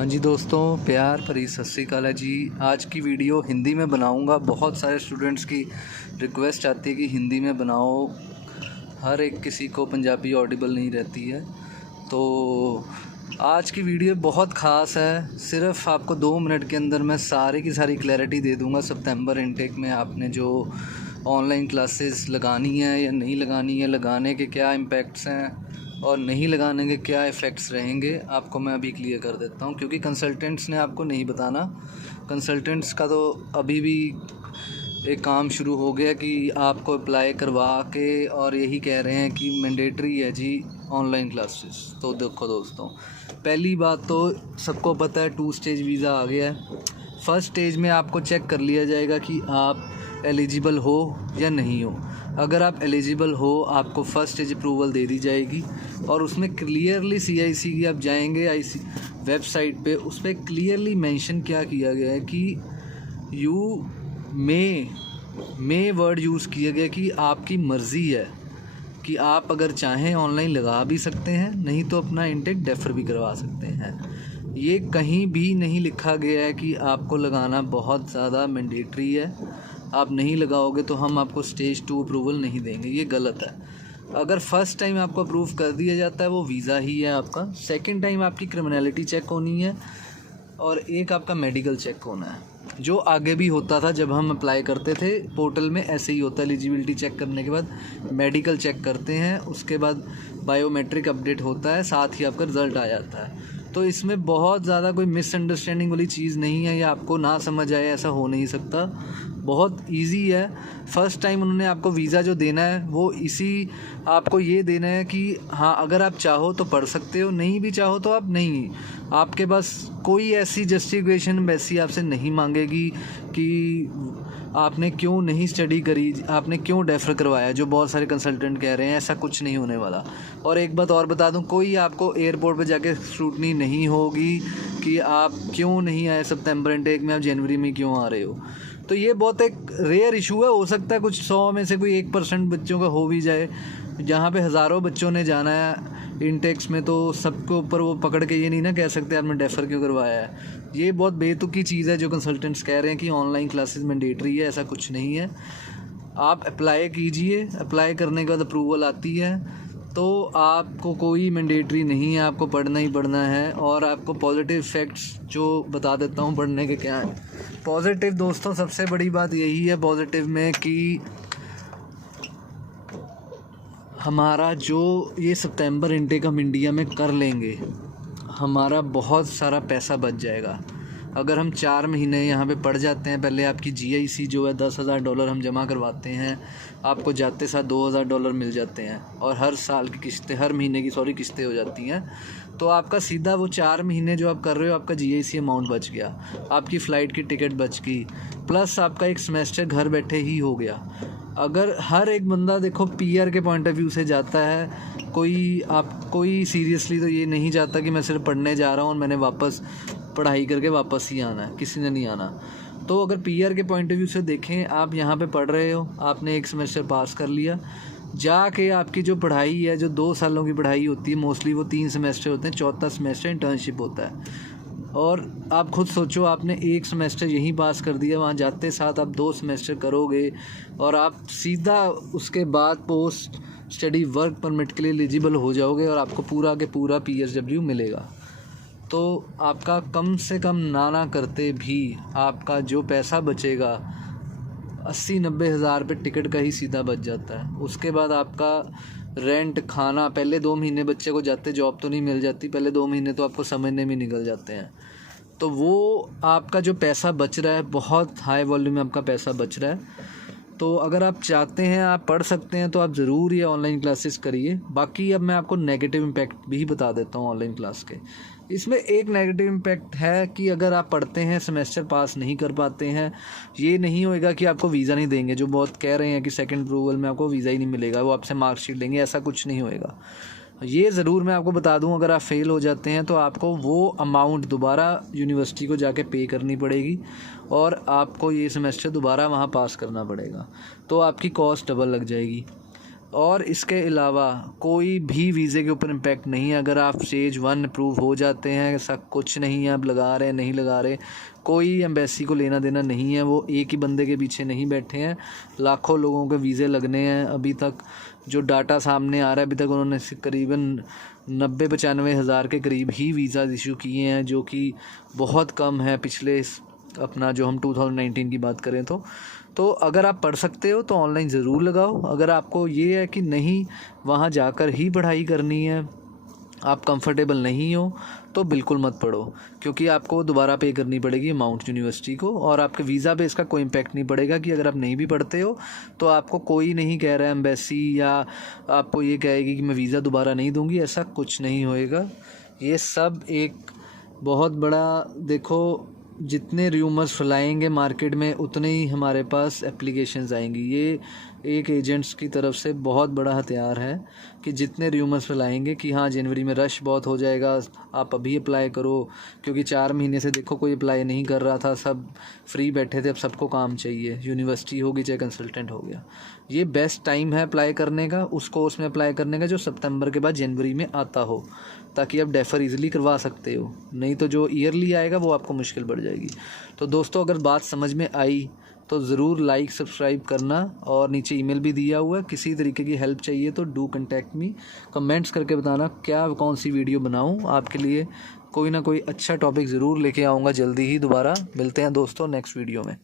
हाँ जी दोस्तों, प्यार भरी सत श्री अकाल है जी। आज की वीडियो हिंदी में बनाऊंगा। बहुत सारे स्टूडेंट्स की रिक्वेस्ट आती है कि हिंदी में बनाओ, हर एक किसी को पंजाबी ऑडिबल नहीं रहती है। तो आज की वीडियो बहुत ख़ास है। सिर्फ आपको 2 मिनट के अंदर मैं सारी की सारी क्लैरिटी दे दूंगा। सितंबर इनटेक में आपने जो ऑनलाइन क्लासेस लगानी है या नहीं लगानी है, लगाने के क्या इम्पैक्ट्स हैं और नहीं लगाने के क्या इफ़ेक्ट्स रहेंगे, आपको मैं अभी क्लियर कर देता हूं। क्योंकि कंसल्टेंट्स ने आपको नहीं बताना। कंसल्टेंट्स का तो अभी भी एक काम शुरू हो गया कि आपको अप्लाई करवा के और यही कह रहे हैं कि मैंडेटरी है जी ऑनलाइन क्लासेस। तो देखो दोस्तों, पहली बात तो सबको पता है 2 स्टेज वीज़ा आ गया है। फर्स्ट स्टेज में आपको चेक कर लिया जाएगा कि आप एलिजिबल हो या नहीं हो। अगर आप एलिजिबल हो, आपको फर्स्ट स्टेज अप्रूवल दे दी जाएगी और उसमें क्लियरली CIC की आप जाएंगे IC वेबसाइट पे, उस पर क्लियरली मेंशन क्या किया गया है कि यू मे वर्ड यूज़ किया गया कि आपकी मर्ज़ी है कि आप अगर चाहें ऑनलाइन लगा भी सकते हैं, नहीं तो अपना इंटेक डेफर भी करवा सकते हैं। ये कहीं भी नहीं लिखा गया है कि आपको लगाना बहुत ज़्यादा मैंडेटरी है। आप नहीं लगाओगे तो हम आपको स्टेज 2 अप्रूवल नहीं देंगे, ये गलत है। अगर फ़र्स्ट टाइम आपको अप्रूव कर दिया जाता है वो वीज़ा ही है आपका। सेकंड टाइम आपकी क्रिमिनलिटी चेक होनी है और एक आपका मेडिकल चेक होना है, जो आगे भी होता था जब हम अप्लाई करते थे। पोर्टल में ऐसे ही होता है, एलिजिबिलिटी चेक करने के बाद मेडिकल चेक करते हैं, उसके बाद बायोमेट्रिक अपडेट होता है, साथ ही आपका रिज़ल्ट आ जाता है। तो इसमें बहुत ज़्यादा कोई मिसअंडरस्टैंडिंग वाली चीज़ नहीं है या आपको ना समझ आए, ऐसा हो नहीं सकता। बहुत इजी है। फ़र्स्ट टाइम उन्होंने आपको वीज़ा जो देना है वो आपको ये देना है कि हाँ, अगर आप चाहो तो पढ़ सकते हो, नहीं भी चाहो तो आप नहीं। आपके पास कोई ऐसी जस्टिफिकेशन एम्बेसी आपसे नहीं मांगेगी कि आपने क्यों नहीं स्टडी करी, आपने क्यों डेफर करवाया, जो बहुत सारे कंसल्टेंट कह रहे हैं। ऐसा कुछ नहीं होने वाला। और एक बात और बता दूं, कोई आपको एयरपोर्ट पे जाके स्क्रूटनी नहीं होगी कि आप क्यों नहीं आए सितंबर इनटेक में, आप जनवरी में क्यों आ रहे हो। तो ये बहुत एक रेयर इशू है। हो सकता है कुछ 100 में से कोई 1% बच्चों का हो भी जाए। जहाँ पे हज़ारों बच्चों ने जाना है इनटेक्स में, तो सबके ऊपर वो पकड़ के ये नहीं ना कह सकते आपने डेफर क्यों करवाया है। ये बहुत बेतुकी चीज़ है जो कंसल्टेंट्स कह रहे हैं कि ऑनलाइन क्लासेस मैंडेटरी है। ऐसा कुछ नहीं है। आप अप्लाई कीजिए, अप्लाई करने के बाद अप्रूवल आती है तो आपको कोई मैंडेटरी नहीं है, आपको पढ़ना ही पढ़ना है। और आपको पॉजिटिव इफ़ेक्ट्स जो बता देता हूँ पढ़ने के क्या हैं। पॉजिटिव दोस्तों, सबसे बड़ी बात यही है पॉजिटिव में कि हमारा जो ये सितंबर इनटेक हम इंडिया में कर लेंगे, हमारा बहुत सारा पैसा बच जाएगा। अगर हम 4 महीने यहाँ पे पढ़ जाते हैं, पहले आपकी GIC जो है $10,000 हम जमा करवाते हैं, आपको जाते साथ $2,000 मिल जाते हैं और हर साल की किस्तें, हर महीने की किस्तें हो जाती हैं। तो आपका सीधा वो 4 महीने जो आप कर रहे हो, आपका GIC अमाउंट बच गया, आपकी फ़्लाइट की टिकट बच गई, प्लस आपका एक सेमेस्टर घर बैठे ही हो गया। अगर हर एक बंदा देखो PR के पॉइंट ऑफ व्यू से जाता है, कोई सीरियसली तो ये नहीं जाता कि मैं सिर्फ पढ़ने जा रहा हूँ और मैंने वापस पढ़ाई करके वापस ही आना है, किसी ने नहीं आना। तो अगर PR के पॉइंट ऑफ व्यू से देखें, आप यहाँ पे पढ़ रहे हो, आपने एक सेमेस्टर पास कर लिया, जाके आपकी जो पढ़ाई है, जो 2 सालों की पढ़ाई होती है, मोस्टली वो 3 सेमेस्टर होते हैं, चौथा सेमेस्टर इंटर्नशिप होता है। और आप खुद सोचो, आपने एक सेमेस्टर यहीं पास कर दिया, वहाँ जाते साथ आप 2 सेमेस्टर करोगे और आप सीधा उसके बाद पोस्ट स्टडी वर्क परमिट के लिए एलिजिबल हो जाओगे और आपको पूरा के पूरा PSW मिलेगा। तो आपका कम से कम ना करते भी आपका जो पैसा बचेगा 80-90 हज़ार पे टिकट का ही सीधा बच जाता है। उसके बाद आपका रेंट, खाना, पहले 2 महीने बच्चे को जाते जॉब तो नहीं मिल जाती, पहले 2 महीने तो आपको समझने में निकल जाते हैं। तो वो आपका जो पैसा बच रहा है, बहुत हाई वॉल्यूम में आपका पैसा बच रहा है। तो अगर आप चाहते हैं, आप पढ़ सकते हैं, तो आप ज़रूर ये ऑनलाइन क्लासेस करिए। बाकी अब मैं आपको नेगेटिव इम्पैक्ट भी बता देता हूँ ऑनलाइन क्लास के। इसमें एक नेगेटिव इम्पैक्ट है कि अगर आप पढ़ते हैं, सेमेस्टर पास नहीं कर पाते हैं, ये नहीं होएगा कि आपको वीज़ा नहीं देंगे। जो बहुत कह रहे हैं कि सेकंड अप्रूवल में आपको वीज़ा ही नहीं मिलेगा, वो आपसे मार्कशीट लेंगे, ऐसा कुछ नहीं होएगा। ये ज़रूर मैं आपको बता दूं, अगर आप फ़ेल हो जाते हैं तो आपको वो अमाउंट दोबारा यूनिवर्सिटी को जाके पे करनी पड़ेगी और आपको ये सेमेस्टर दोबारा वहाँ पास करना पड़ेगा, तो आपकी कॉस्ट डबल लग जाएगी। और इसके अलावा कोई भी वीज़े के ऊपर इम्पैक्ट नहीं है। अगर आप स्टेज 1 अप्रूव हो जाते हैं, ऐसा कुछ नहीं है आप लगा रहे हैं नहीं लगा रहे, कोई एम्बेसी को लेना देना नहीं है। वो एक ही बंदे के पीछे नहीं बैठे हैं, लाखों लोगों के वीज़े लगने हैं। अभी तक जो डाटा सामने आ रहा है, अभी तक उन्होंने करीबन 90-95 हज़ार के करीब ही वीज़ा इशू किए हैं, जो कि बहुत कम है पिछले अपना जो हम 2019 की बात करें तो अगर आप पढ़ सकते हो तो ऑनलाइन ज़रूर लगाओ। अगर आपको ये है कि नहीं वहाँ जाकर ही पढ़ाई करनी है, आप कंफर्टेबल नहीं हो, तो बिल्कुल मत पढ़ो, क्योंकि आपको दोबारा पे करनी पड़ेगी अमाउंट यूनिवर्सिटी को, और आपके वीज़ा पे इसका कोई इम्पैक्ट नहीं पड़ेगा। कि अगर आप नहीं भी पढ़ते हो तो आपको कोई नहीं कह रहा है एम्बेसी या आपको ये कहेगी कि मैं वीज़ा दोबारा नहीं दूँगी, ऐसा कुछ नहीं होएगा। ये सब एक बहुत बड़ा, देखो जितने र्यूमर्स फैलाएंगे मार्केट में उतने ही हमारे पास एप्लीकेशंस आएंगी। ये एक एजेंट्स की तरफ से बहुत बड़ा हथियार है कि जितने र्यूमर्स फैलाएंगे कि हाँ जनवरी में रश बहुत हो जाएगा, आप अभी अप्लाई करो, क्योंकि 4 महीने से देखो कोई अप्लाई नहीं कर रहा था, सब फ्री बैठे थे, अब सबको काम चाहिए, यूनिवर्सिटी होगी चाहे कंसल्टेंट हो गया। ये बेस्ट टाइम है अप्लाई करने का, उस कोर्स में अप्लाई करने का जो सितंबर के बाद जनवरी में आता हो, ताकि आप डेफ़र इजीली करवा सकते हो। नहीं तो जो ईयरली आएगा वो आपको मुश्किल पड़ जाएगी। तो दोस्तों अगर बात समझ में आई तो ज़रूर लाइक सब्सक्राइब करना, और नीचे ईमेल भी दिया हुआ है। किसी तरीके की हेल्प चाहिए तो डू कॉन्टैक्ट मी। कमेंट्स करके बताना क्या कौन सी वीडियो बनाऊं आपके लिए। कोई ना कोई अच्छा टॉपिक ज़रूर लेके आऊँगा जल्दी ही। दोबारा मिलते हैं दोस्तों नेक्स्ट वीडियो में।